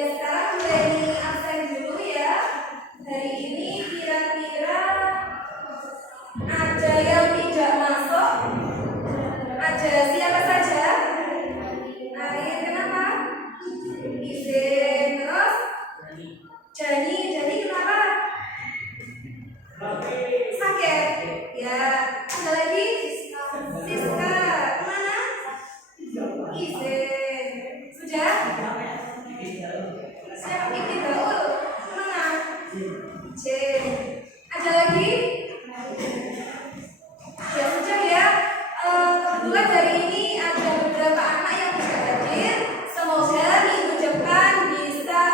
Ya sekarang mulai absen dulu ya. Hari ini kira-kira ada yang tidak masuk? Ada siapa saja? Arin, kenapa? Izin. Terus? Jani kenapa? Sakit? Ya. Ada lagi? Siska. Kemana? Izin. Sudah? Siapa Ibti Daul? Kemana? Jen. Ada lagi? Ya sudah ya. Kebetulan hari ini ada beberapa anak yang bisa hadir. Semoga minggu depan bisa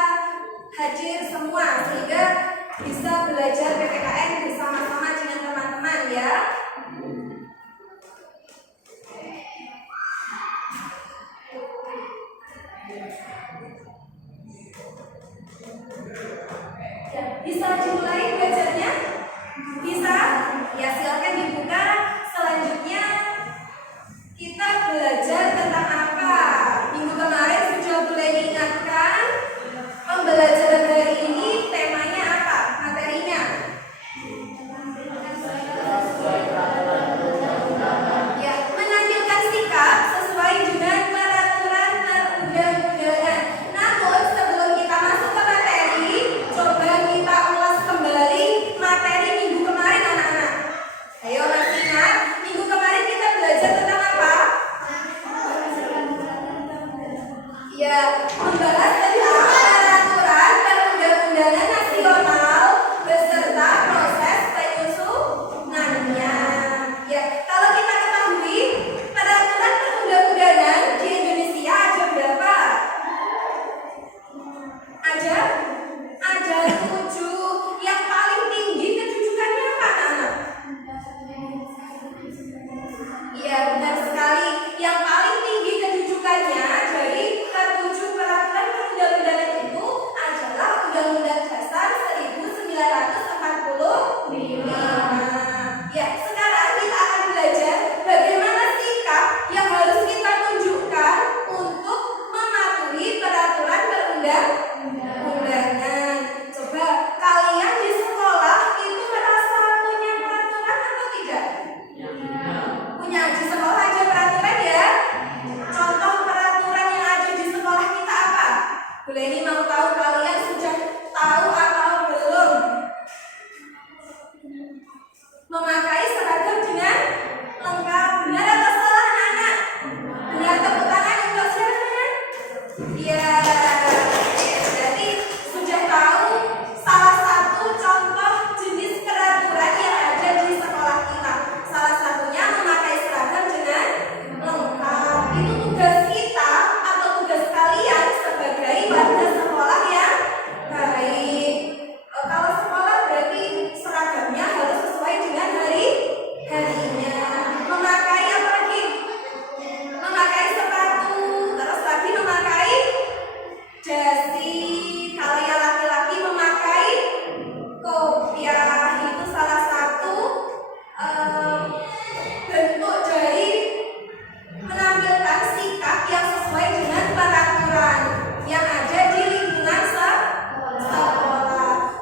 hadir semua sehingga bisa belajar PPKN bersama-sama dengan teman-teman ya. Bisa dimulai belajarnya? Bisa? Ya silakan dibuka. Selanjutnya kita belajar tentang apa? Minggu kemarin sudah boleh diingatkan. Pembelajaran hari ini temanya apa? Materinya? Ya, menampilkan sikap sesuai dengan peraturan perundang-undangan. Namun sebelum kita masuk ke materi, coba kita ulas kembali materi minggu kemarin anak-anak. Ayo masih ingat? Minggu kemarin kita belajar tentang apa? Ya, membahas tentang peraturan perundang-undangan nasional beserta proses penyusunannya. Ya, kalau kita ketahui peraturan perundang-undangan di Indonesia ada berapa? Ada 7. Yang paling tinggi kedudukannya apa anak-anak? Iya benar sekali. Yang paling tinggi kedudukannya dari ketujuh peraturan perundang-undangan itu adalah Undang-Undang Dasar 1945. Ya, sekarang kita akan belajar bagaimana sikap yang harus kita tunjukkan untuk mematuhi peraturan perundang-undangan. Coba kalian di sekolah itu merasa punya peraturan atau tidak? Punya. Di sekolah ada peraturan ya? Contoh peraturan yang ada di sekolah kita apa? Boleh ini mau tahu kalian sudah tahu atau belum? Memakai seragam dengan lengkap. Benar atau salah anak-anak? Benar, tepuk tangan untuk siapa? Iya. Berarti sudah tahu salah satu contoh jenis peraturan yang ada di sekolah kita. Salah satunya memakai seragam dengan lengkap. Itu tugas kita atau tugas kalian sebagai warga sekolah yang baik. Kalau sekolah berarti seragamnya harus sesuai dengan harinya. Memakai apa lagi? Memakai sepatu, terus lagi memakai dasi. Kalau yang laki-laki memakai kopiah. Itu salah satu bentuk dari menampilkan sikap yang sesuai dengan peraturan yang ada di lingkungan sekolah.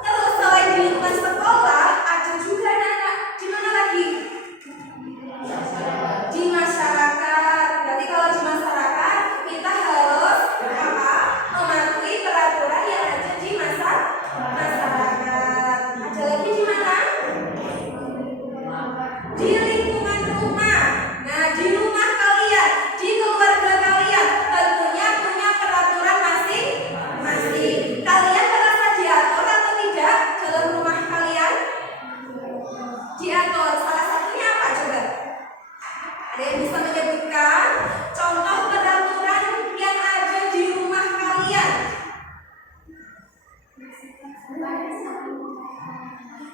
Terus selain di lingkungan sekolah, ada juga anak di mana lagi? Di masyarakat. Berarti kalau di masyarakat kita harus apa? Mematuhi peraturan yang ada di masyarakat. Ada lagi di mana? Di lingkungan rumah. Nah, di rumah kalian, di keluarga kalian tentunya punya peraturan masing-masing. Kalian merasa diatur atau tidak dalam rumah kalian? Diatur. Salah satunya apa coba? Ada yang bisa menyebutkan contoh peraturan yang ada di rumah kalian?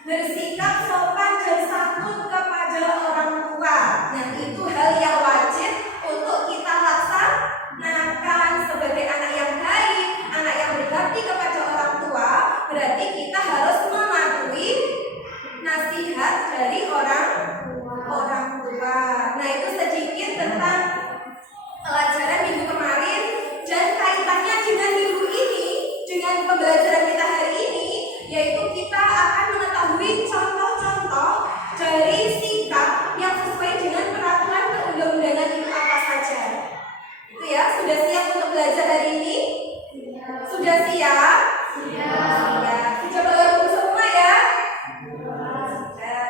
Bersikap sopan dan santun kepada orang tua. Nah, itu hal yang wajib untuk kita laksanakan sebagai anak yang baik, anak yang berbakti kepada orang tua. Berarti kita harus mematuhi nasihat dari orang tua. Nah, itu sedikit tentang pelajaran minggu kemarin dan kaitannya dengan minggu ini Sudah siap? Siap. Sudah bawa buku semua ya? Sudah.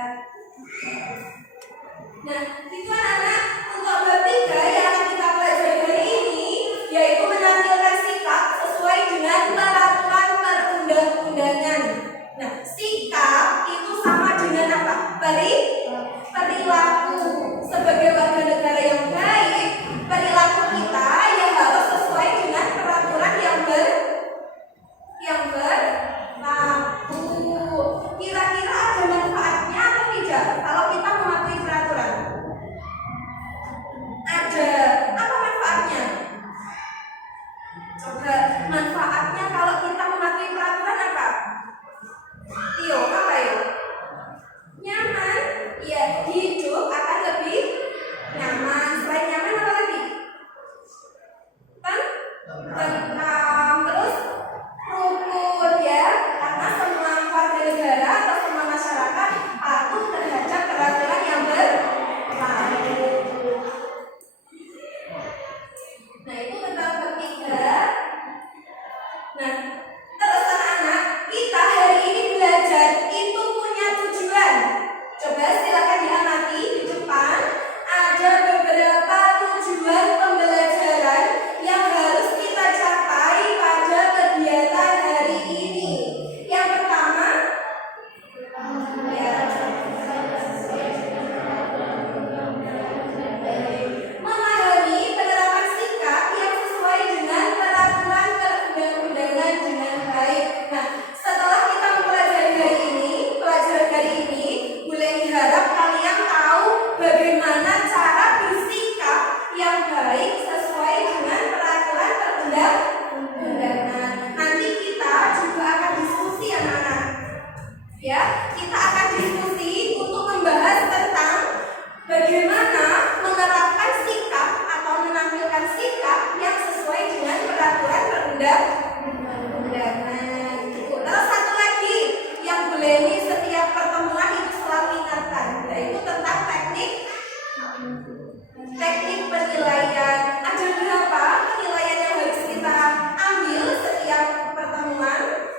Nah, itu anak-anak untuk bab 3 yang akan kita pelajari hari ini, yaitu menampilkan sikap sesuai dengan peraturan perundang-undangan. Nah, sikap itu sama dengan apa? Perilaku. Sebagai warga negara yang baik, perilaku kita yang harus sesuai dengan peraturan yang berlaku. Kira-kira ada manfaatnya atau tidak kalau kita mematuhi peraturan? Ada. Apa manfaatnya? Coba, manfaatnya kalau kita mematuhi peraturan apa? Tio, apa ya? Nyaman. Ya, hidup akan lebih nyaman. Selain nyaman apa lagi? Tentram. Terus rukun ya, karena semua warga negara atau semua masyarakat patuh terhadap peraturan yang berlaku. Nah, itu tentang ketiga. Nah, terus anak-anak, kita hari ini belajar itu punya tujuan. Coba silakan diamati di depan. Ada beberapa tujuan pembelajaran yang harus kita capai pada kegiatan hari ini. Yang pertama, ya, memahami penerapan sikap yang sesuai dengan peraturan perundang-undangan dengan baik. Nah, setelah kita mempelajari hari ini, pelajaran hari ini, boleh diharap kalian tahu bagaimana cara bersikap yang baik sesuai dengan peraturan perundang-undangan. Nanti kita juga akan diskusi anak-anak. Ya, kita akan diskusi untuk membahas tentang bagaimana menerapkan sikap atau menampilkan sikap yang sesuai dengan peraturan perundang-undangan. Terus satu lagi yang Bu Leni setiap pertemuan itu selalu ingatkan, yaitu tentang teknik penilaian. Ada berapa penilaian yang harus kita ambil setiap pertemuan?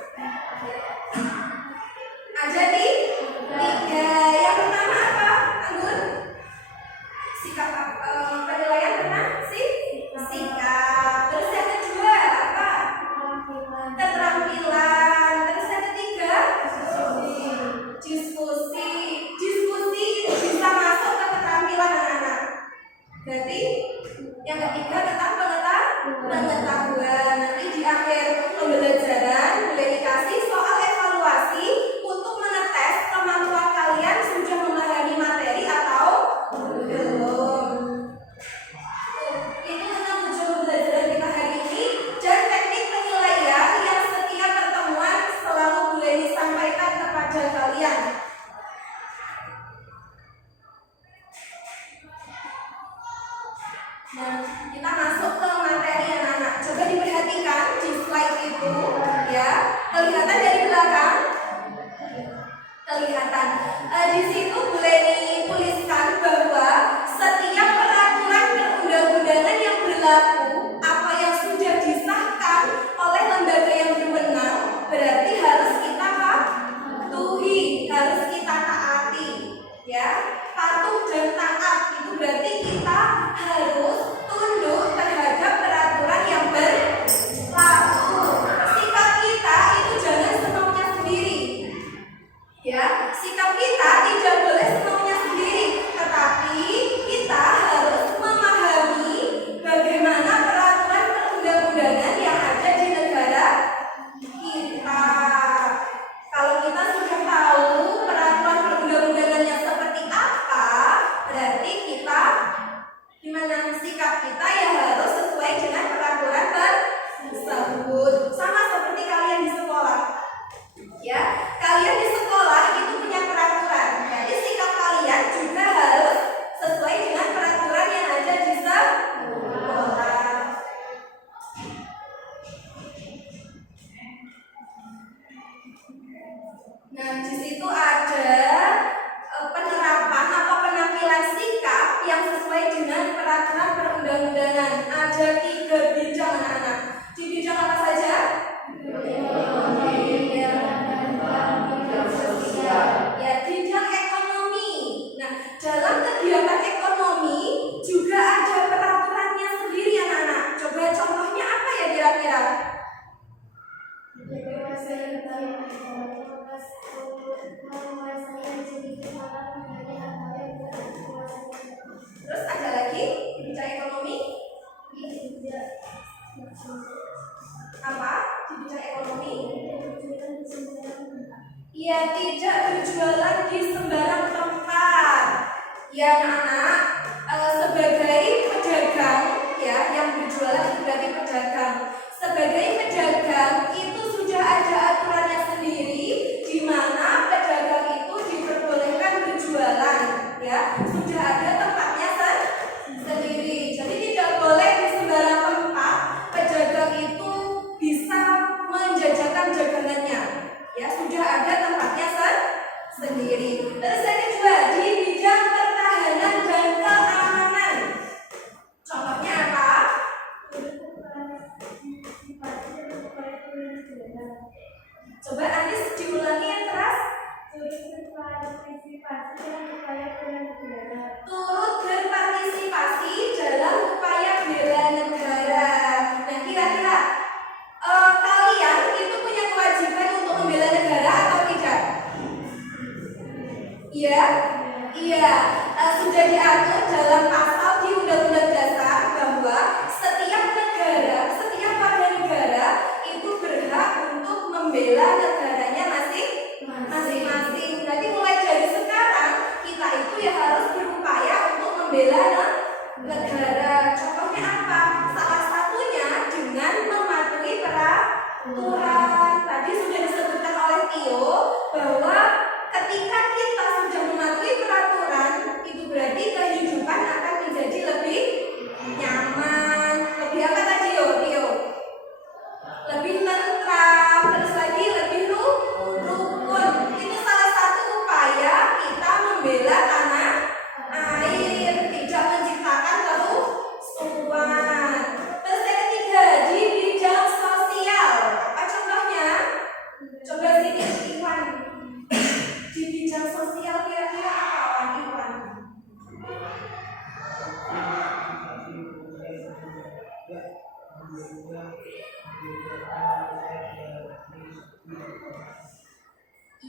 Ada tiga. Yang pertama apa, Anggun? Sikap penilaian tentang sikap. Terus yang kedua apa? Keterampilan. Terus yang ketiga diskusi. Diskusi itu bisa masuk ke keterampilan anak-anak. Berarti yang ketiga tentang pengetahuan. Nanti di akhir pembelajaran boleh dikasih soal evaluasi untuk menetes kemampuan kalian sudah memahami materi atau belum. Itu tentang tujuan pembelajaran kita hari ini dan teknik penilaian yang setiap pertemuan selalu boleh disampaikan kepada kalian. Nah, kita masuk ke materi anak-anak. Coba diperhatikan di slide itu, ya. Kelihatan dari belakang? Kelihatan. Di situ boleh dituliskan bahwa setiap peraturan perundang-undangan yang berlaku, apa yang sudah disahkan oleh lembaga yang berwenang, berarti harus kita patuhi, harus kita taati, ya. Patuh dan taat itu berarti kita harus tunduk terhadap peraturan yang berlaku. Sikap kita itu jangan semaunya sendiri, ya. Sikap kita tidak boleh semaunya sendiri, tetapi kita harus memahami bagaimana peraturan perundang-undangan yang ada di negara kita. Kalau kita sudah tahu peraturan perundang-undangannya seperti apa, berarti kita gimana? Sikap kita ya harus sesuai dengan peraturan tersebut. Sama seperti kalian di sekolah, ya. Kalian di sekolah itu punya peraturan, jadi sikap kalian juga harus sesuai dengan peraturan yang ada di sekolah. Nah, di situ ada penerapan atau penampilan sikap yang sesuai dengan peraturan perundang-undangan. Ada 3 bidang anak-anak. Di bidang apa saja? Terus ada lagi di bidang ekonomi? Apa? Di bidang ekonomi? Ia tidak berjualan di sembarang tempat. Ya anak-anak, sebagai pedagang ya, yang berjualan itu berarti pedagang. Sebagai pedagang itu sudah ada aturannya sendiri, di mana pedagang itu diperbolehkan berjualan ya, sudah ada tempatnya sendiri. Jadi tidak boleh di sembarang tempat pedagang itu bisa menjajakan dagangannya ya, sudah ada tempatnya sendiri. Terus yang kedua, di bidang pertahanan dan keamanan. Contohnya apa? Coba Anis diulangi yang keras. Turut berpartisipasi dalam upaya bela negara. Nah, kira-kira kalian itu punya kewajiban untuk membela negara atau tidak? Iya, sudah diatur dalam pasal di Undang-Undang Dasar bahwa setiap negara, setiap warga negara itu berhak untuk membela negaranya masing-masing. Berarti mulai dari sekarang kita itu ya harus berupaya untuk membela negara. Contohnya apa? Salah satunya dengan mematuhi peraturan. Tadi sudah disebutkan oleh Tio bahwa ketika kita sudah mematuhi peraturan, itu berarti kehidupan akan menjadi lebih nyaman. Lebih apa tadi Tio? Lebih tentram, terus lagi lebih rukun. Itu salah satu upaya kita membela tanah air, tidak menciptakan kerusuhan. Terus yang ketiga, di bidang sosial. Apa contohnya? Coba sini Iwan. Di bidang sosial kira-kira apa Iwan?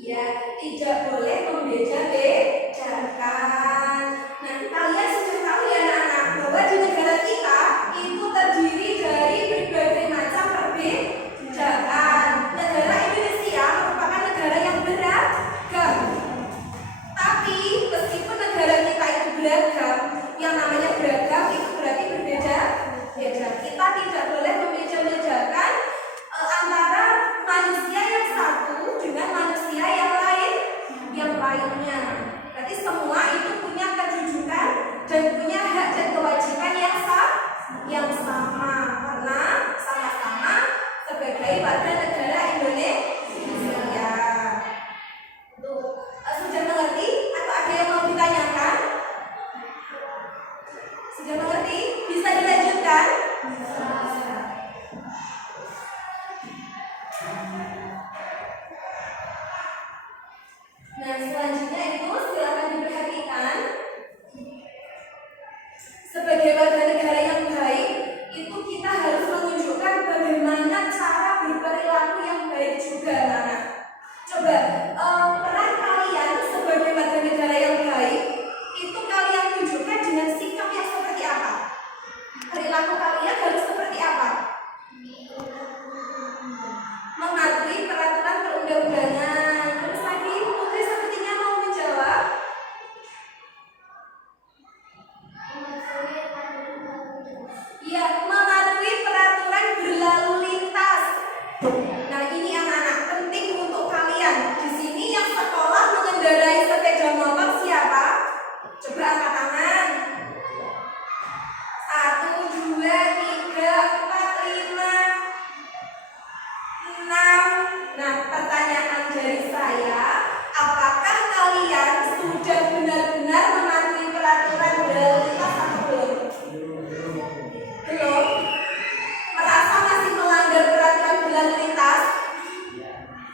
Iya, tidak boleh membeda-bedakan. Nah, kalian sudah tahu ya anak-anak bahwa di negara kita itu terdiri dari berbagai macam perbedaan. Negara Indonesia merupakan negara yang beragam. Tapi meskipun negara kita itu beragam, yang namanya beragam itu berarti berbeda-beda. Kita tidak boleh membeda-bedakan antara manusia yang satu dengan manusia yang lainnya. Berarti semua itu punya kedudukan dan punya hak dan kewajiban yang sama karena sama-sama sebagai warga negara Indonesia. Sudah mengerti atau ada yang mau ditanyakan? Sudah mengerti? Bisa dilanjutkan? Nah, selanjutnya itu silakan diperhatikan. Sebagai warga negara yang baik, itu kita harus menunjukkan bagaimana cara berperilaku yang baik juga, anak. Coba peran kalian sebagai warga negara yang baik itu kalian tunjukkan dengan sikap yang seperti apa? Perilaku kalian harus seperti apa? Mematuhi peraturan perundang-undangan. Terus lagi, Putri sepertinya mau menjawab. Ya, mematuhi peraturan berlalu lintas. Nah, ini anak-anak penting untuk kalian. Di sini yang sekolah mengendarai sepeda motor siapa? Coba angkat tangan. 1, 2, 3, 4, 5, 6. Nah, pertanyaan dari saya, apakah kalian sudah benar-benar mematuhi peraturan berlalu lintas atau belum? Belum? Merasa masih melanggar peraturan berlalu lintas?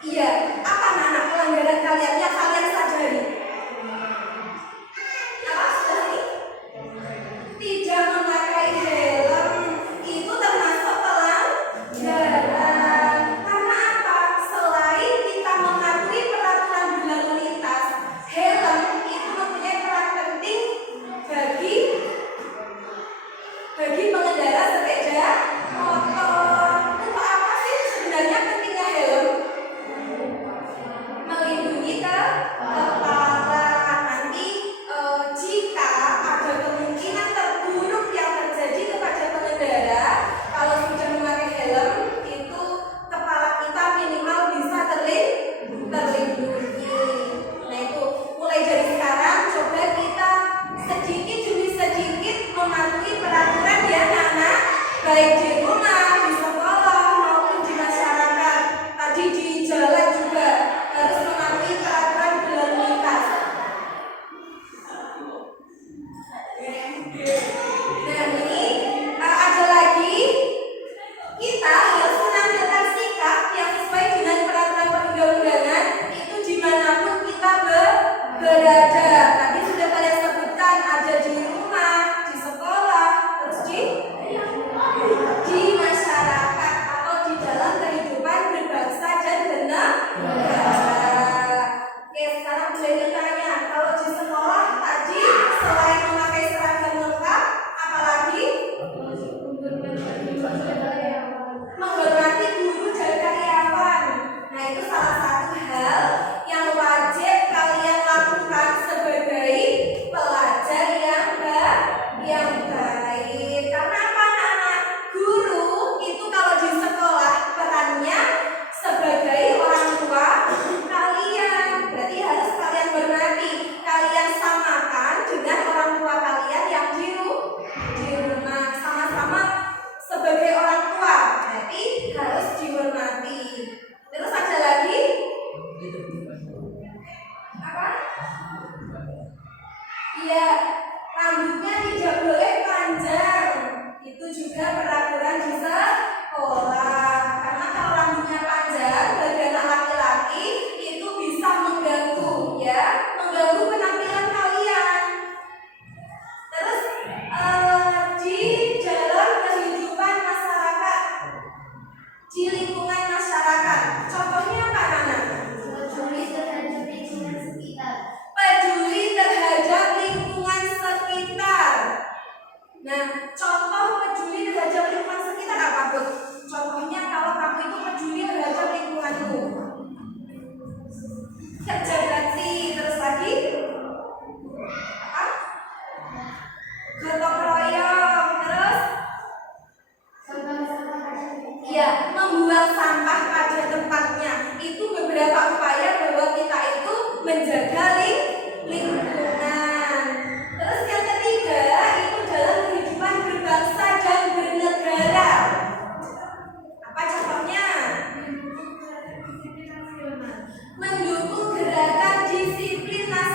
Iya. Apa anak pelanggaran kalian yang kalian sadari? Apa sudah ini? Tidak memakai helm. Itu termasuk pelanggaran. Karena apa? Selain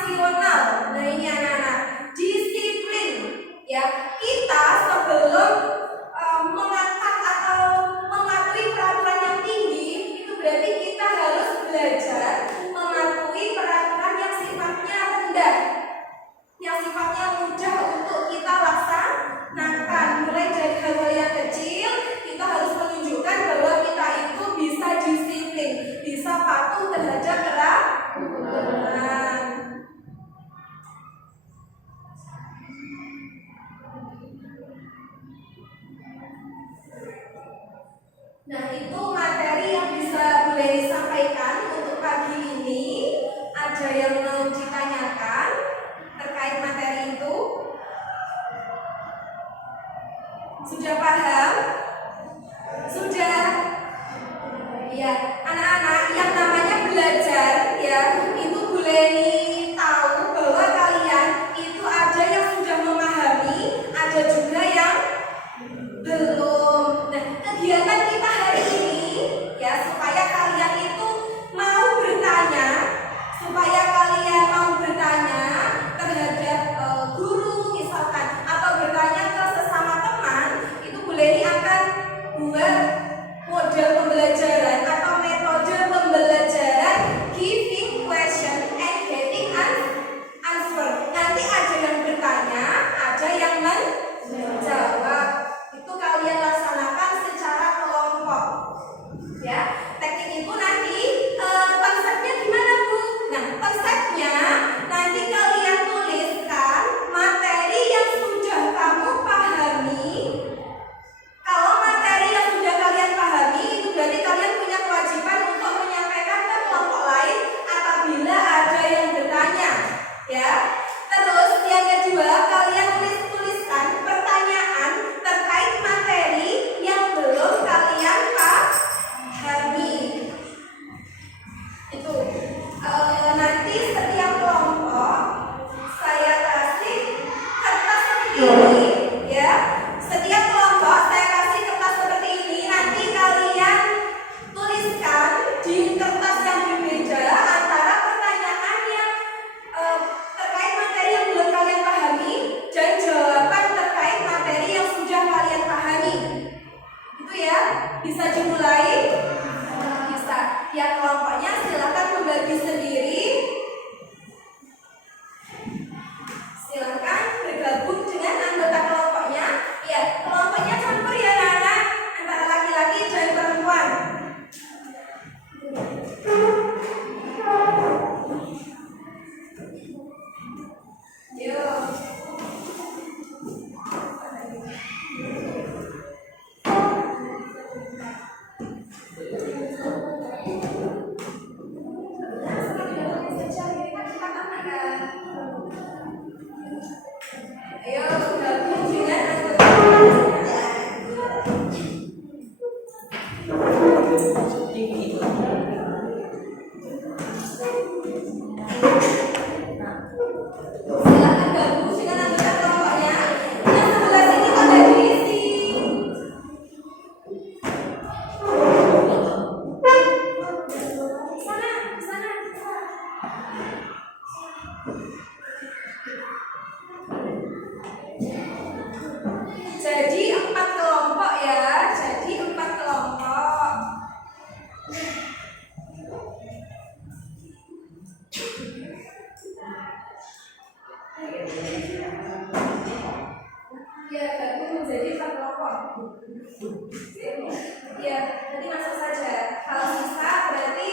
nasional. Nah ini anak-anak, disiplin ya. Kita sebelum mengangkat atau mematuhi peraturan yang tinggi, itu berarti kita harus belajar mematuhi peraturan yang sifatnya rendah, yang sifatnya mudah untuk kita laksanakan. Mulai dari hal-hal yang kecil, kita harus menunjukkan bahwa kita itu bisa disiplin, bisa patuh terhadap peraturan. Nah, itu materi yang bisa Bu Leni sampaikan untuk pagi ini. Ada yang mau ditanyakan terkait materi itu? Sudah paham? Sudah? Ya, anak-anak, yang namanya belajar ya, itu Bu Leni tahu bahwa kalian itu ada yang sudah memahami, ada juga yang belum. Nah, kegiatan kita hari ini ya, supaya kalian itu mau bertanya, supaya kalian mau bertanya terhadap guru misalkan, atau bertanya ke sesama teman, itu Bu Leni akan buat model pembelajaran atau metode pembelajaran giving question and getting answer. Nanti ada yang bertanya, ada yang menjawab. Itu kalian laksanakan secara kelompok ya. Teknik itu nanti konsepnya gimana Bu? Nah, konsepnya nanti kalian tuliskan materi yang sudah kamu pahami. Kalau materi yang sudah kalian pahami, itu berarti kalian punya kewajiban untuk menyampaikan ke kelompok lain apabila ada yang bertanya ya. Terus yang kedua, kalian tuliskan pertanyaan terkait materi yang belum kalian pahami. Itu nanti setiap kelompok saya kasih kertas seperti ini ya. Setiap kelompok saya kasih kertas seperti ini. Nanti kalian tuliskan di kertas yang berbeda antara pertanyaan yang terkait materi yang belum kalian pahami dan jawaban terkait materi yang sudah kalian pahami. Itu ya, bisa dimulai? Bisa. Ya, kelompoknya silakan membagi sendiri. Silakan bergabung dengan anggota kelompoknya. Ya, kelompoknya campur ya anak-anak, antara laki-laki dan perempuan. Yuk. Ayo gabung dengan anggota. Silakan gabung dengan anggota kelompoknya. Yang sebelah sini pada diisi. Sana. Jadi 4 kelompok ya. Jadi 4 kelompok. Ya, gabung menjadi 4 kelompok. Ya, nanti masuk saja. Kalau bisa berarti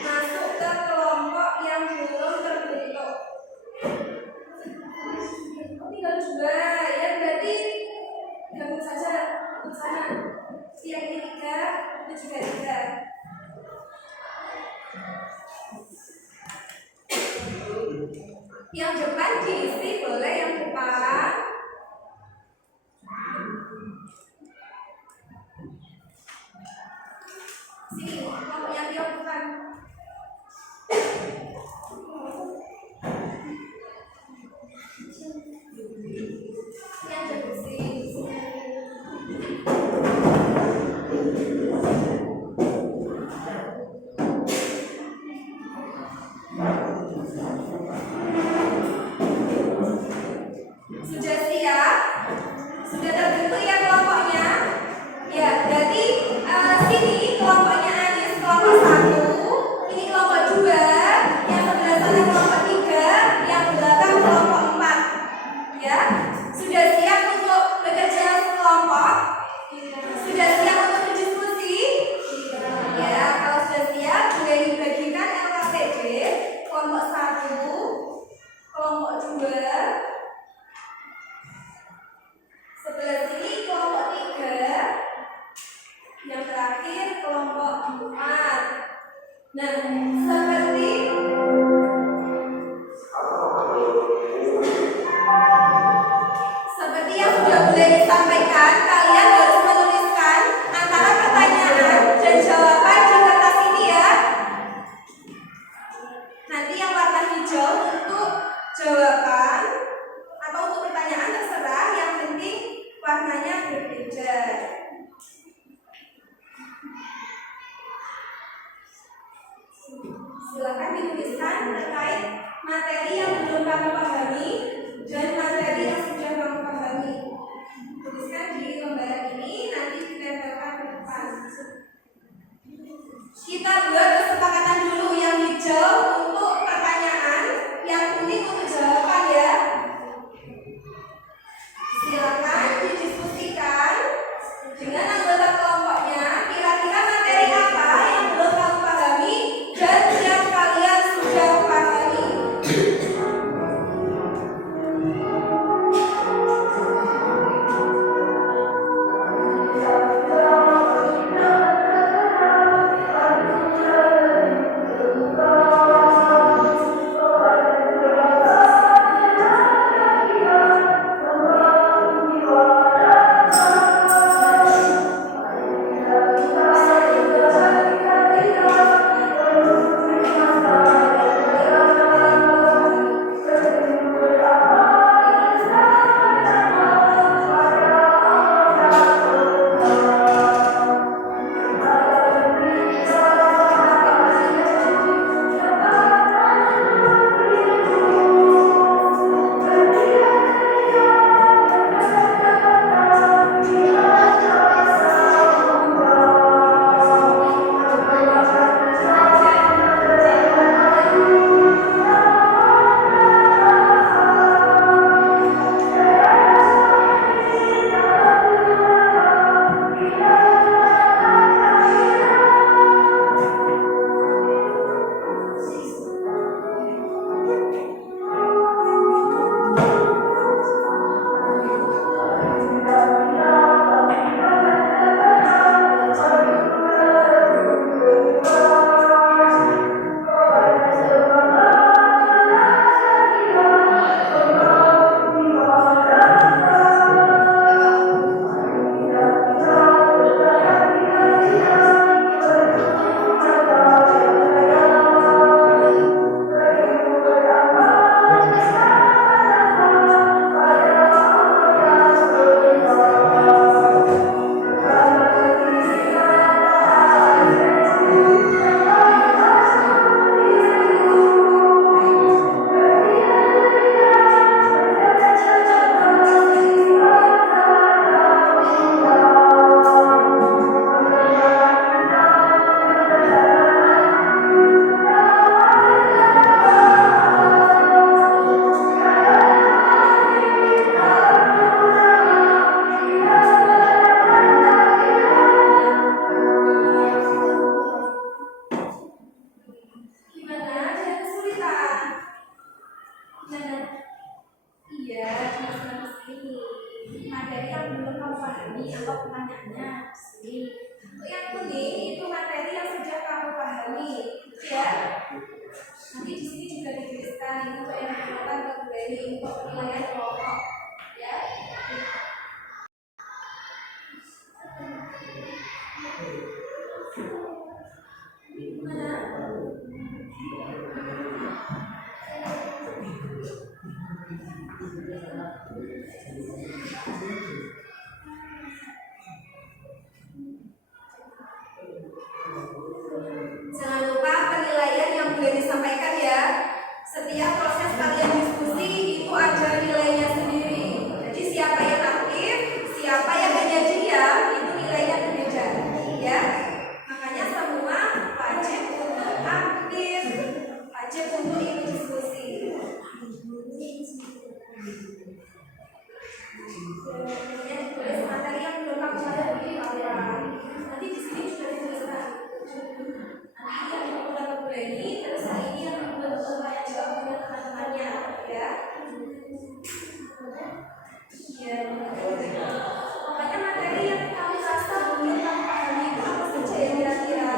masuk ke kelompok yang belum terbentuk. Tinggal 2 ya, berarti gabung saja ke sana. Yang ini 3, itu juga 3. Yang depan diisi boleh, yang depan. Sini, kelompok yang dia bukan. Yang bersih. Nah, seperti yang sudah boleh disampaikan, kalian harus menuliskan antara pertanyaan dan jawaban di kertas ini ya. Nanti yang warna hijau untuk jawaban atau untuk pertanyaan terserah, yang penting warnanya berbeda. Silakan dituliskan terkait materi yang belum kamu pahami dan materi yang sudah kamu pahami. Tuliskan di lembaran ini, nanti ditempelkan ke depan. Kita buat kesepakatan dulu, yang hijau untuk pertanyaan, yang kuning untuk jawaban ya. Silakan didiskusikan dengan anggota kelompoknya, kira-kira materi apa yang belum kamu pahami dan yang kalian sudah pahami. Jangan lupa penilaian yang boleh disampaikan ya. Setiap proses kalian diskusi itu ada nilainya sendiri. Jadi siapa yang aktif, siapa yang hanya diam, itu nilainya berbeda ya. Makanya semua wajib untuk aktif, wajib untuk ikut diskusi. Yang ditulis materi yang belum kamu pelajari apa. Nanti di sini sudah dituliskan. Nanti yang udah kamu pelajari, terus hari ini yang betul-betul banyak jawab dengan teman-temannya ya. Ya. Pokoknya materi yang kamu rasa belum kamu pahami itu apa saja ya kira-kira.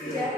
Sudah?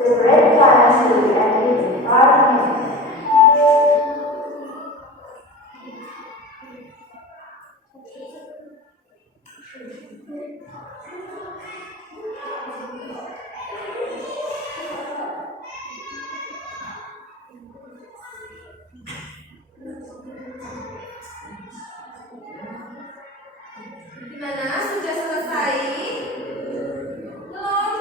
The red flag and its argument. Gimana? Sudah selesai? Belum?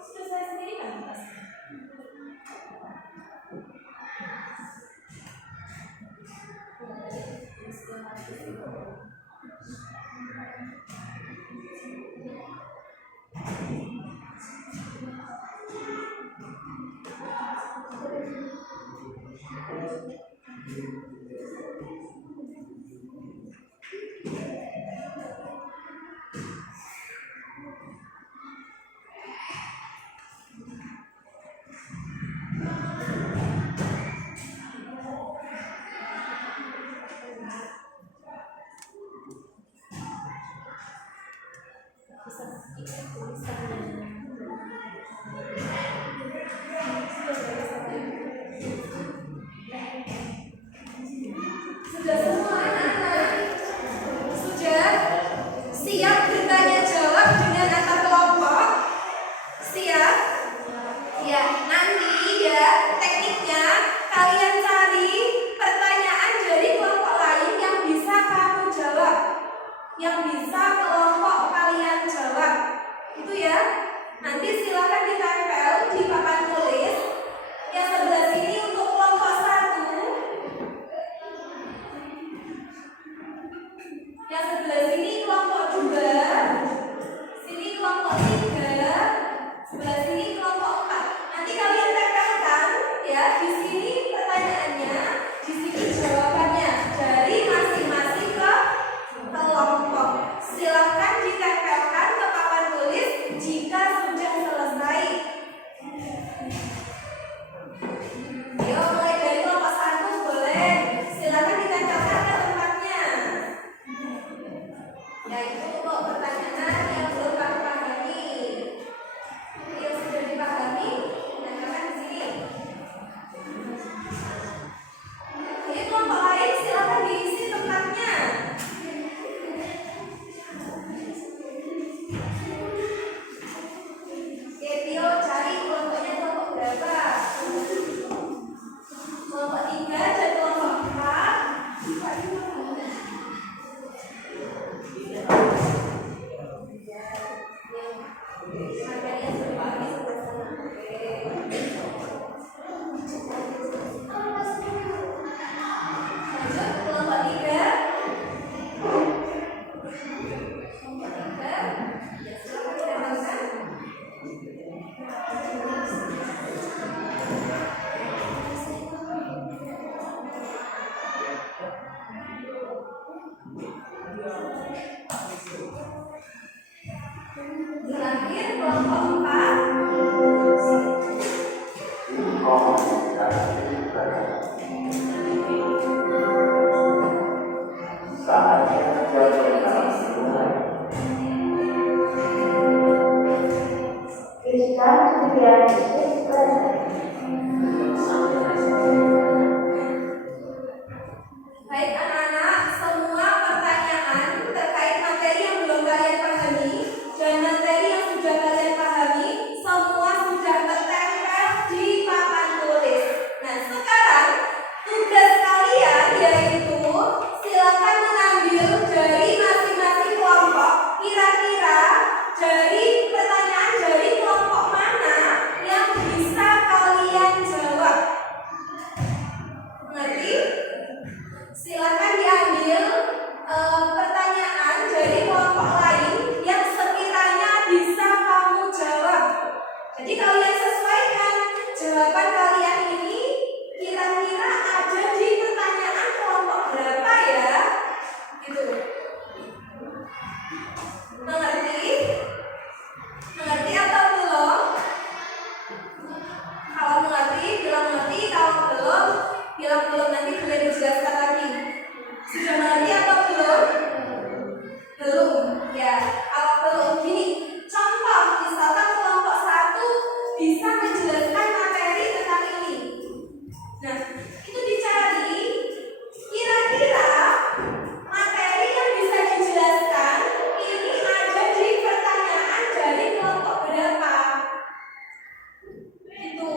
Selesai sendiri kan? Sudah semua anak-anak? Sudah siap bertanya jawab dengan antar kelompok? Siap? Materi yang sudah dibagi sebelah sana. Lanjut kelompok 3. Kelompok 3. Ya, silakan didapatkan. Terakhir kelompok 4. Baik anak-anak, semua pertanyaan terkait materi yang belum kalian pahami dan materi yang sudah kalian pahami semua sudah tertempel di papan tulis. Nah, sekarang tugas kalian yaitu silakan mengambil dari masing-masing kelompok kira-kira dari pertanyaan dari kelompok mana yang bisa kalian jawab. Mengerti? Silakan diambil pertanyaan dari kelompok lain yang sekiranya bisa kamu jawab. Jadi kalian sesuaikan jawaban kalian ini kira-kira ada di pertanyaan kelompok berapa ya? Gitu. Mengerti? Mengerti atau belum? Kalau mengerti, bilang mengerti. Kalau belum, bilang belum. Nanti boleh dijelaskan lagi. Sudah mengerti atau belum? Belum. Ya, kalau belum gini. Contoh, misalkan kelompok 1 bisa menjelaskan materi tentang ini. Nah, itu dicari kira-kira materi yang bisa dijelaskan ini ada di pertanyaan dari kelompok berapa. Itu.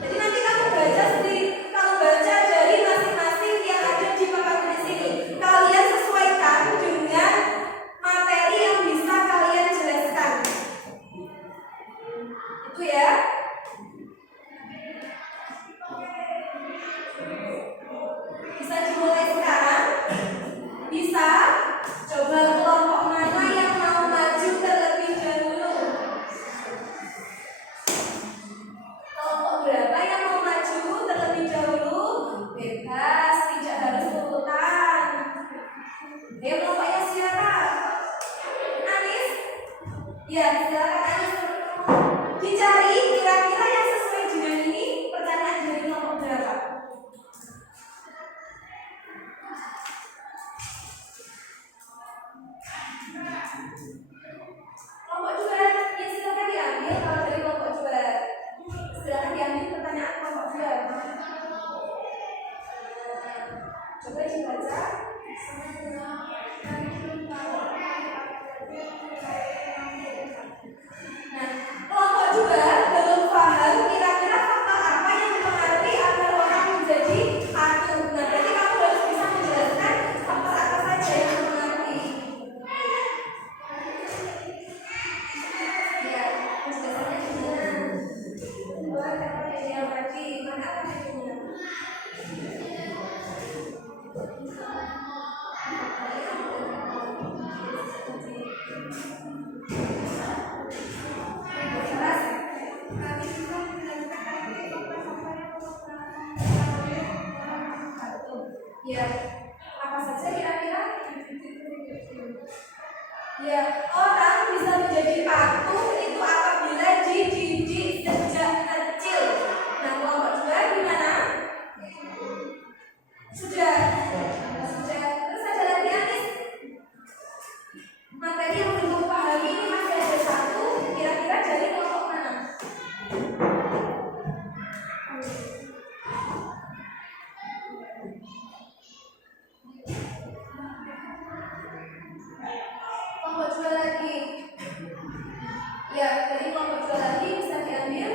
Jadi nanti kamu baca sendiri, kamu baca dari masing-masing yang ada di papan tulis ini. Kalian sesuaikan dengan materi yang bisa kalian jelaskan. Itu ya. Bisa dimulai sekarang? Bisa? Coba kelompok mana yang mau maju terlebih dahulu? Kelompok berapa yang mau maju terlebih dahulu? Bebas, tidak harus urutan. Ayo kelompoknya siapa? Anis? Ya, silakan Anis. Dicari kira-kira yang sesuai dengan ini pertanyaan dari kelompok berapa? Kelompok 2, ya silakan diambil kalau dari kelompok 2. Silakan diambil pertanyaan kelompok 2. Coba dibaca. Nah, kelompok 2 belum paham kira-kira faktor apa yang mempengaruhi agar orang menjadi atu. Nah, berarti kamu harus bisa menjelaskan faktor apa saja yang mempengaruhi. Ya, penjelasannya gimana? Buat apa yang tadi? Mana apa yang gimana? Jelas? Kami bisa menjelaskan ya, apa saja kira-kira? Ya, orang bisa menjadi patuh itu apabila dididik sejak kecil. Nah, kelompok 2 gimana? Sudah. Terus ada lagi Anis. Materi yang belum pahami ini masih ada 1. Kira-kira dari kelompok mana? Kelompok 2 lagi. Ya, dari kelompok 2 lagi bisa diambil.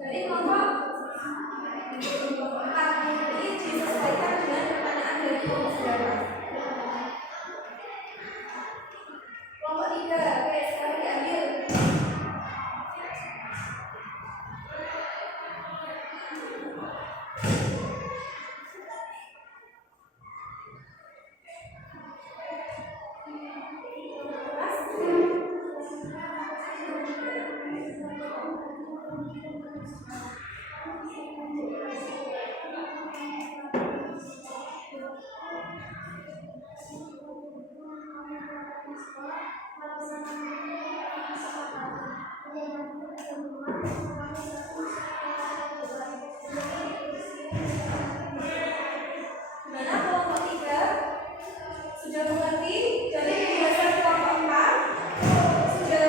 Jadi kelompok 4 ini disesuaikan dengan pertanyaan dari kelompok berapa? Kelompok 3, oke sekarang diambil. Gimana kelompok 3? Sudah mengerti? Jadi penjelasan kelompok 4 sudah.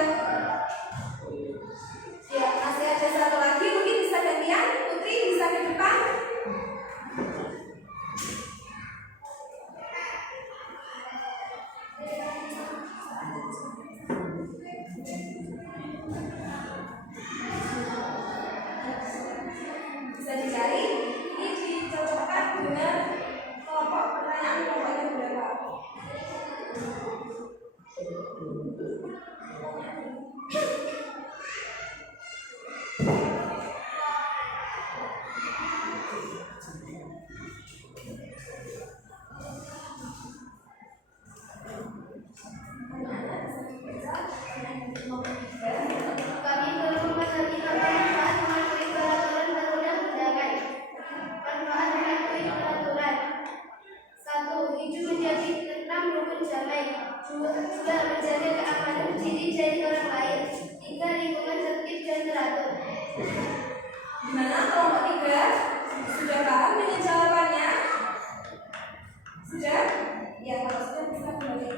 Ya, masih ada satu lagi, mungkin bisa gantian. Putri bisa ke depan. Bisa dicari. Ini dicocokkan dengan kelompok pertanyaan kelompok yang berapa. Kami perlu memperhatikan manfaat mematuhi peraturan perundang-undangan. Manfaat mematuhi peraturan. 1. Hidup menjadi tentang rukun damai. 2. Menjaga keamanan diri dari orang lain. 3. Lingkungan tertib dan teratur. Gimana kelompok 3? Sudah paham dengan jawabannya? Sudah? Ya, kalau sudah bisa kembali.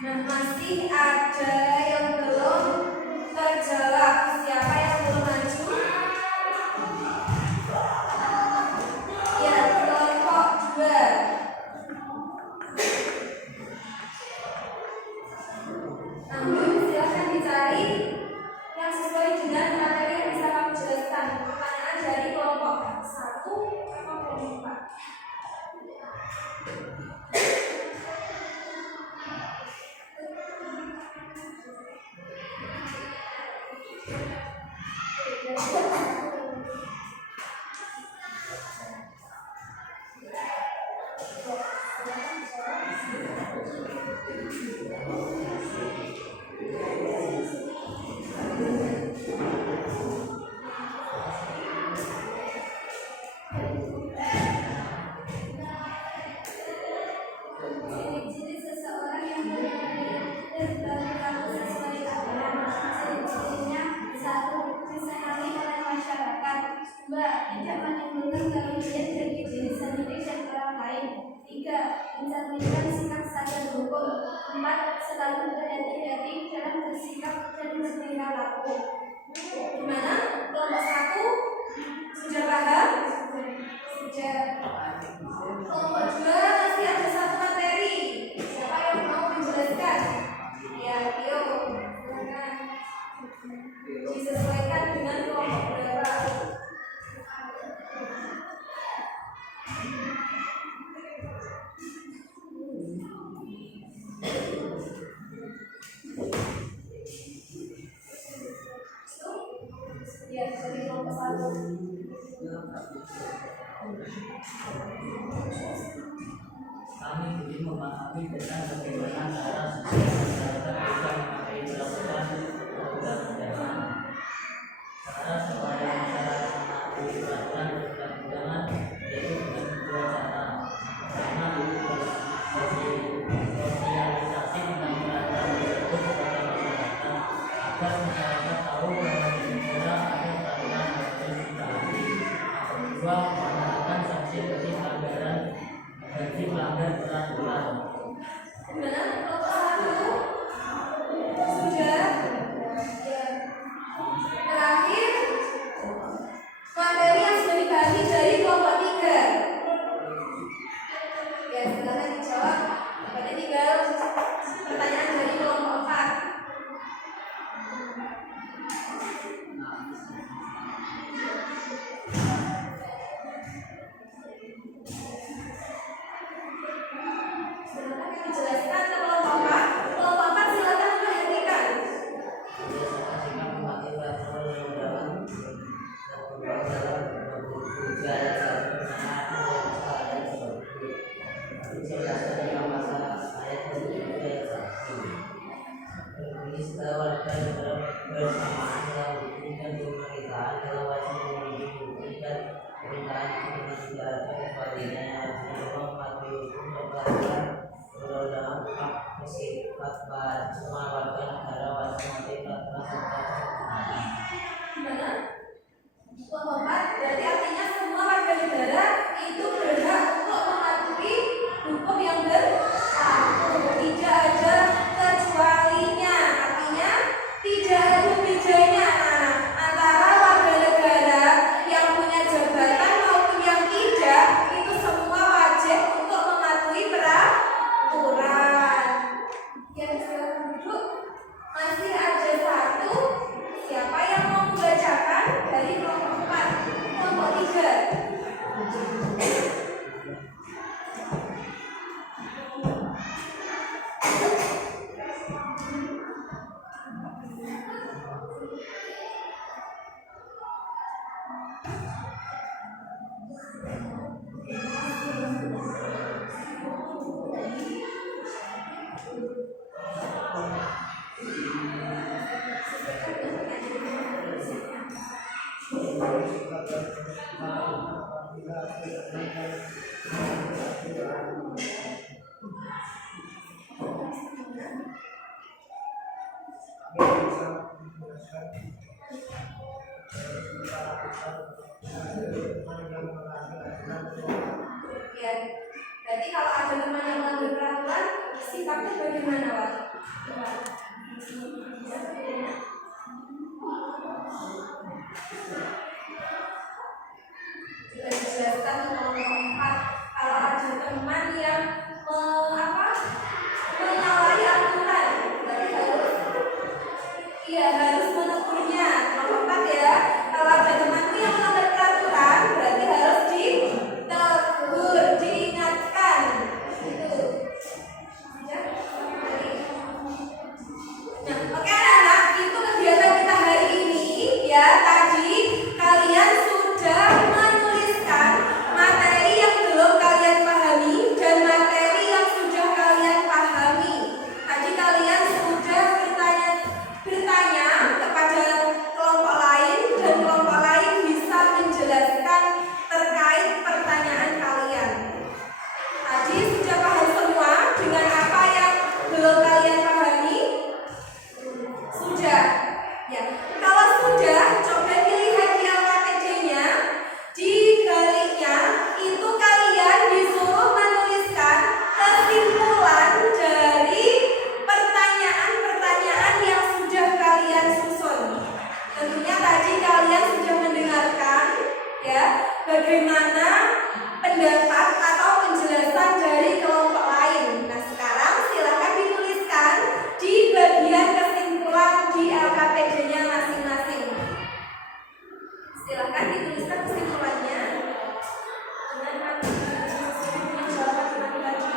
Nah, masih ada yang belum terjawab. Siapa yang belum maju? Ya, kelompok 2. Namun, silakan dicari yang sesuai dengan materi yang bisa kami jelaskan. Pertanyaan dari kelompok 1 atau kelompok 4. Ciri-ciri seseorang yang berperilaku sesuai aturan. Ciri-cirinya: 1. Disenangi oleh masyarakat. 2. Tidak menimbulkan kerugian bagi diri sendiri dan orang lain. 3. Mencerminkan sikap sadar hukum. 4. Selalu berhati-hati dalam bersikap dan bertingkah laku. Gimana? Kelompok 1 sudah paham? Sudah. Kelompok 2 masih ada satu materi. Siapa yang mau menjelaskan? Ya, Tio. Silakan. Disesuaikan dengan kelompok berapa? Ya, dari kelompok 1. Kami ingin memahami tentang bagaimana cara setiap masyarakat bisa memakai peraturan perundang-undangan. Cara supaya masyarakat mematuhi peraturan perundang-undangan yaitu dengan dua cara. Pertama, sosialisasi tentang peraturan tersebut kepada masyarakat agar masyarakat tahu bahwa di negara ada peraturan yang harus ditaati. Kedua, menerapkan sanksi bagi pelanggaran bagi pelanggar peraturan. Gimana? Kelompok 1 sudah. Ya. Terakhir, materi yang sudah dibagi dari kelompok 3. Ya, silakan dijawab. Berarti tinggal pertanyaan dari kelompok 4. warga negara bersamaan dalam hukum dan pemerintahan dalam wajib memiliki hukum dan pemerintahan itu dengan segala kembalinya yang artinya mematuhi hukum dan peraturan perundang-undangan hak bersifat semua warga negara wajib mematuhi peraturan serta ketentuan. Gimana? Keempat, berarti artinya semua warga negara itu berhak untuk mematuhi hukum yang berlaku. Tidak ada kecualinya. Artinya tidak ada bedanya antara warga negara yang punya jabatan maupun yang tidak. Itu semua wajib untuk mematuhi peraturan. Yang duduk masih ada satu. Siapa yang mau membacakan dari kelompok 4, kelompok 3? Ya, berarti kalau ada teman yang melanggar peraturan, sikapnya bagaimana, Wak? Sudah dijelaskan untuk keempat, kalau ada teman yang menyalahi aturan, berarti harus menegurnya. Kelompok 4 ya, kalau ada temanku yang melanggar peraturan, berarti harus ditegur, diingatkan. Gitu. Nah, oke anak-anak, itu kegiatan kita hari ini ya. Tadi kalian sudah menuliskan materi yang belum kalian pahami dan materi yang sudah kalian pahami. Tadi kalian sudah bertanya kepada kelompok lain dan kelompok lain bisa menjelaskan terkait pertanyaan kalian. Tadi sudah paham semua dengan apa yang belum kalian pahami? Sudah. Ya. Kalau sudah, coba dilihat di LKPD-nya. Di baliknya itu kalian disuruh menuliskan kesimpulan dari pertanyaan-pertanyaan yang sudah kalian susun. Tentunya tadi kalian sudah mendengarkan ya bagaimana pendapat atau penjelasan dari kelompok lain. Nah, sekarang silakan dituliskan di bagian kesimpulan di LKPD-nya masing-masing. Silakan dituliskan kesimpulannya dengan jawaban tadi.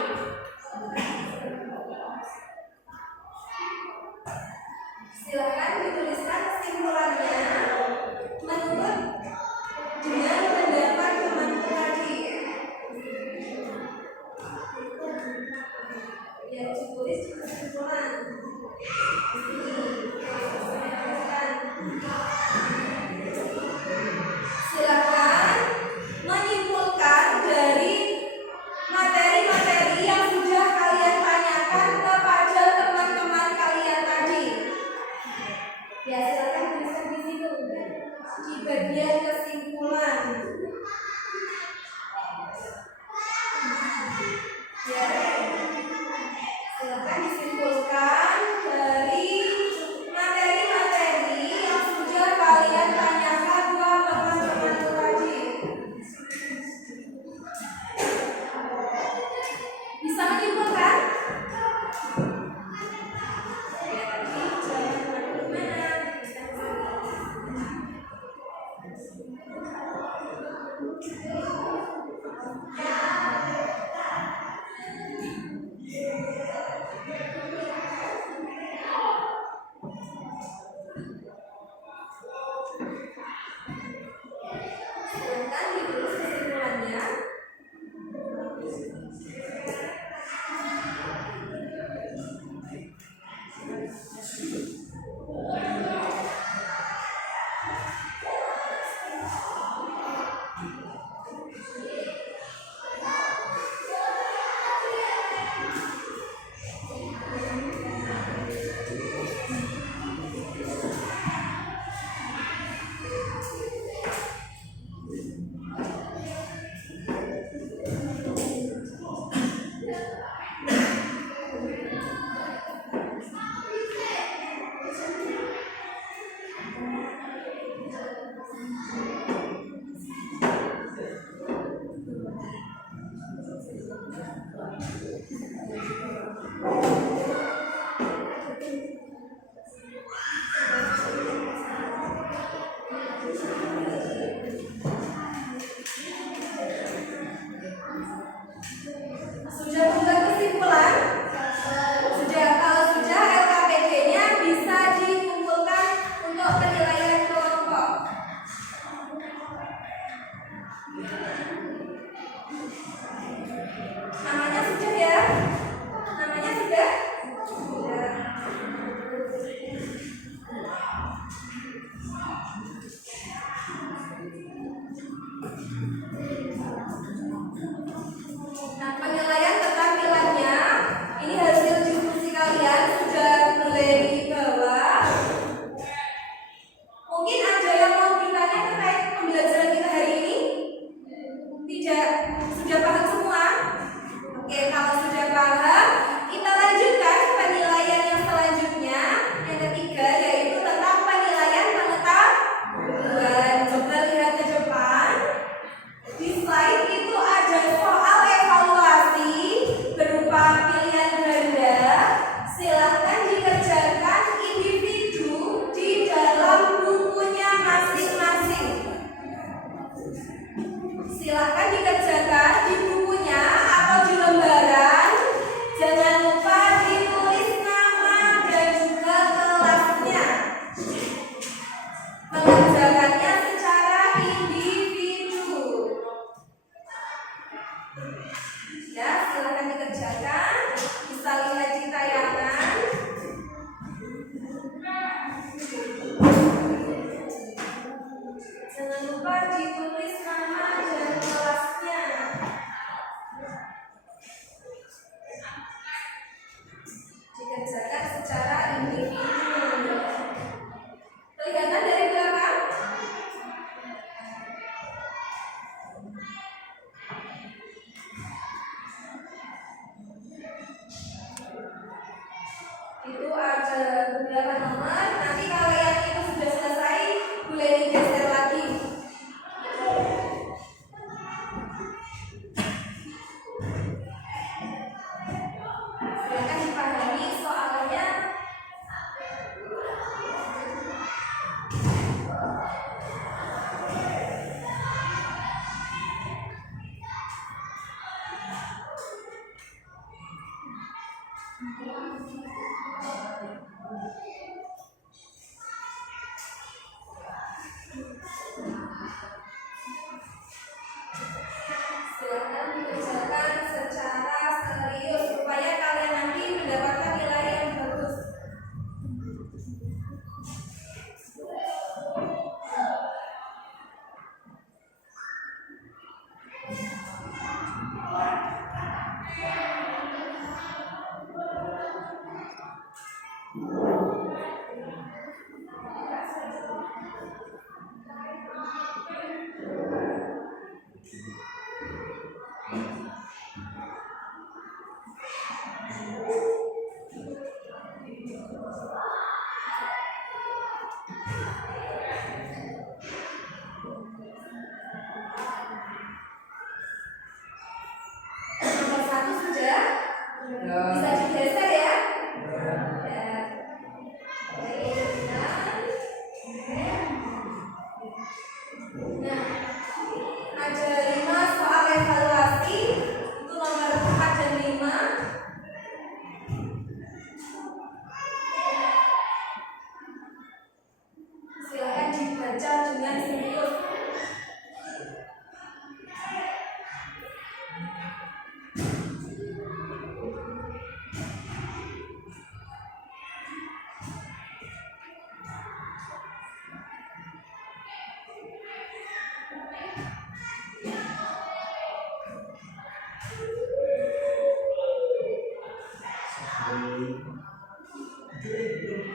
Silakan dituliskan kesimpulannya menurut dengan pendapat temanku tadi. Ya, ditulis di kesimpulan. Silakan menyimpulkan dari materi-materi yang sudah kalian tanyakan kepada teman-teman kalian tadi. Ya, silakan tuliskan di situ di bagian kesimpulan. Ya, silakan disimpulkan dari materi-materi yang sudah kalian tanyakan ke teman-teman tadi. Bisa menyimpulkan? Ya, tadi jawaban gimana?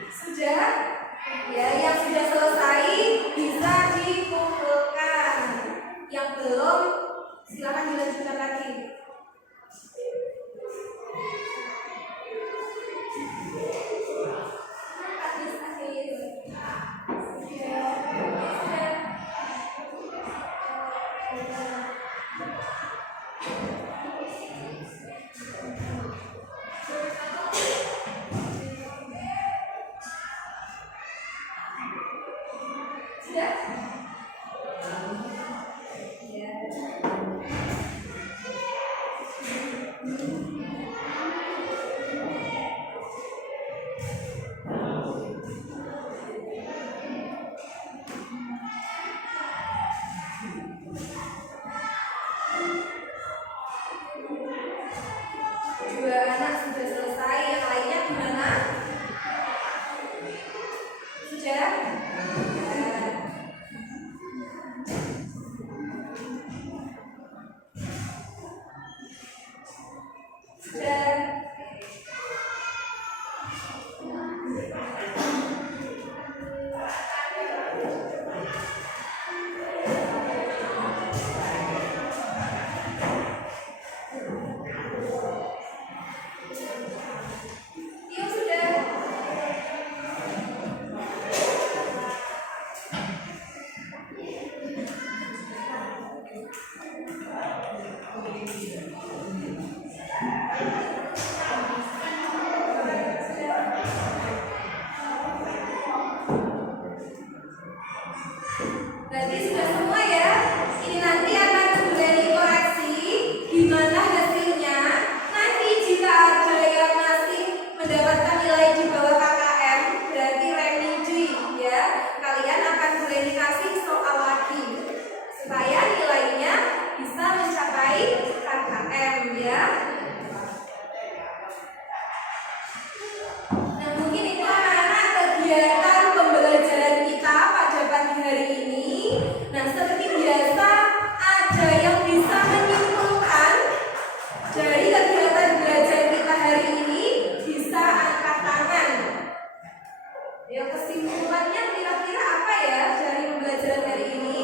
Sudah? Ya, yang sudah selesai bisa dikumpulkan. Yang belum, silakan dilanjutkan lagi. Sudah? Ya. Dua anak sudah selesai, yang lainnya gimana? Sudah? Sudah? Yuk sudah. Berarti sudah semua ya. Ini nanti akan sudah dikoreksi gimana hasilnya. Nanti jika ada yang masih mendapatkan nilai di bawah KKM, berarti remedi ya. Kalian akan boleh dikasih soal lagi supaya nilainya bisa mencapai KKM ya. Nah, mungkin itu anak-anak kegiatan pembelajaran kita pada pagi hari ini. Nah, seperti biasa ada yang bisa menyimpulkan dari kegiatan belajar kita hari ini, bisa angkat tangan. Ya, kesimpulannya kira-kira apa ya dari pembelajaran hari ini?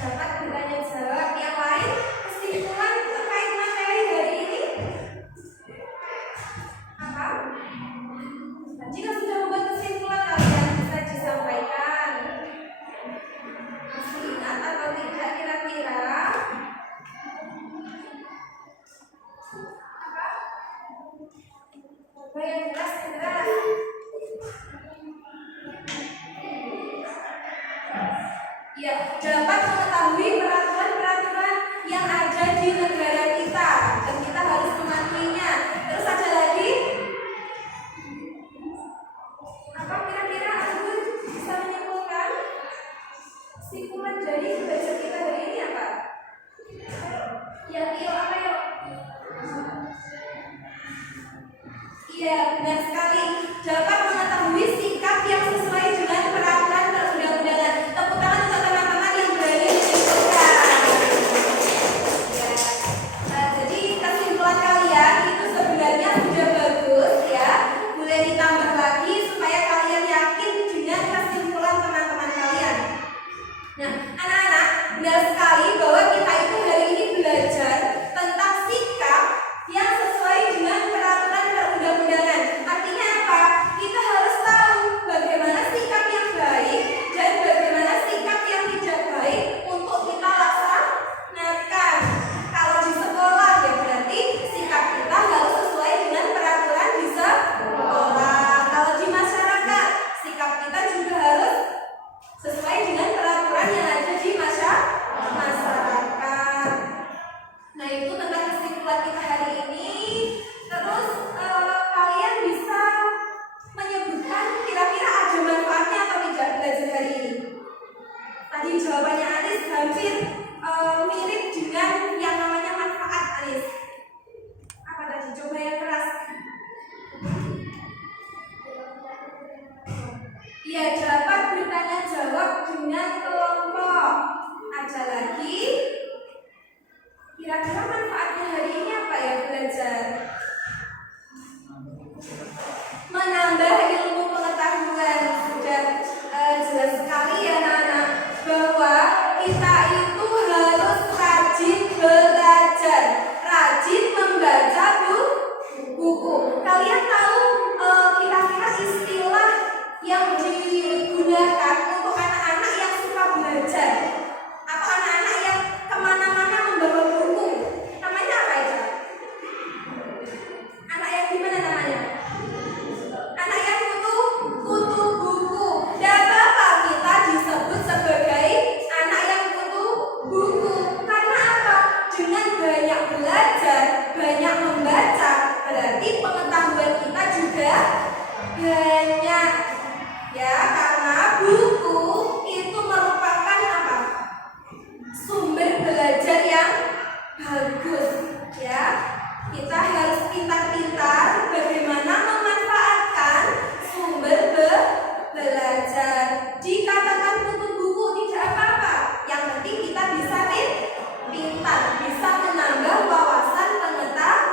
Dapat bertanya jawab. Yang lain kesimpulan terkait materi hari ini apa? Nah, jika sudah membuat kesimpulan, kalian bisa disampaikan. Masih ingat atau tidak kira-kira? Apa? Apa yang jelas, yang jelas? Ya, dapat mengetahui peraturan-peraturan yang ada di negara kita dan kita harus mematuhinya. Terus ada lagi? Apa kira-kira Anggun bisa menyimpulkan? Kesimpulan dari belajar kita hari ini apa? Ya, Tio, apa yuk? Iya, benar sekali. Dapat mengetahui sikap yang sesuai dengan peraturan perundang-undangan. Tepuk tangan untuk teman-teman yang berani menyimpulkan. Ya. Jadi kesimpulan kalian itu sebenarnya sudah bagus ya. Boleh ditambah lagi supaya kalian yakin dengan kesimpulan teman-teman kalian. Nah, anak-anak, benar sekali bahwa kita itu hari ini belajar tentang sikap yang sesuai dengan peraturan perundang-undangan. Artinya apa? belajar, banyak membaca, berarti pengetahuan kita juga banyak. Ya, karena buku itu merupakan apa? Sumber belajar yang bagus. Ya, kita harus pintar-pintar bagaimana memanfaatkan sumber belajar. Dikatakan tutup buku tidak apa-apa. Yang penting kita bisa pintar, bisa menambah wawasan pengetahuan.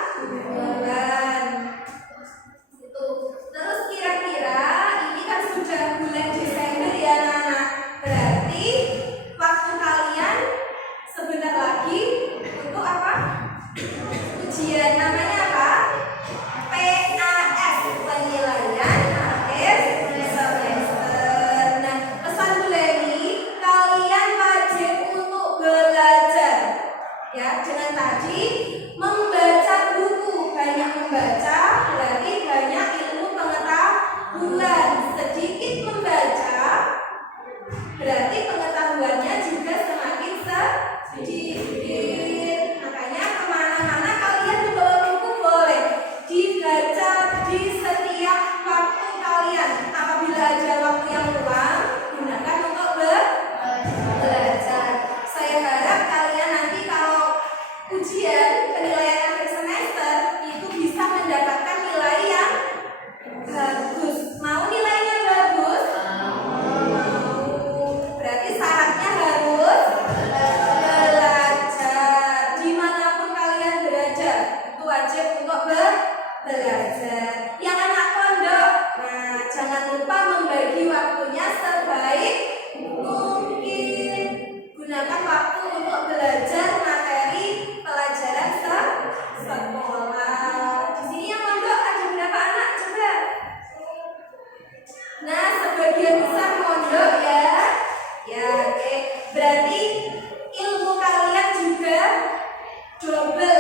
Terus kira-kira ini kan sudah bulan Desember ya anak-anak. Berarti waktu kalian sebentar lagi untuk apa? Ujian namanya apa? PAS, penilaian akhir semester. Nah, pesan Bu Leni, kalian wajib untuk belajar. Ya, dengan tadi membaca buku, banyak membaca berarti banyak ilmu pengetahuan. Sedikit membaca berarti pengetahuannya juga semakin sedikit. Makanya kemana-mana kalian membawa buku boleh dibaca di setiap waktu kalian. Apabila ada waktu yang luang, gunakan untuk belajar. Saya harap kalian nanti kalau ujian penilaian akhir semester itu bisa mendapatkan nilai yang bagus. Mau nilainya bagus? Mau. Berarti syaratnya harus belajar. Dimanapun kalian berada, itu wajib untuk belajar. Yang anak pondok, nah jangan lupa membagi waktunya sebaik mungkin. Gunakan waktu untuk belajar materi pelajaran sekolah. Di sini yang mondok ada berapa anak? Coba. Nah, sebagian besar mondok ya. Ya, oke. Berarti ilmu kalian juga double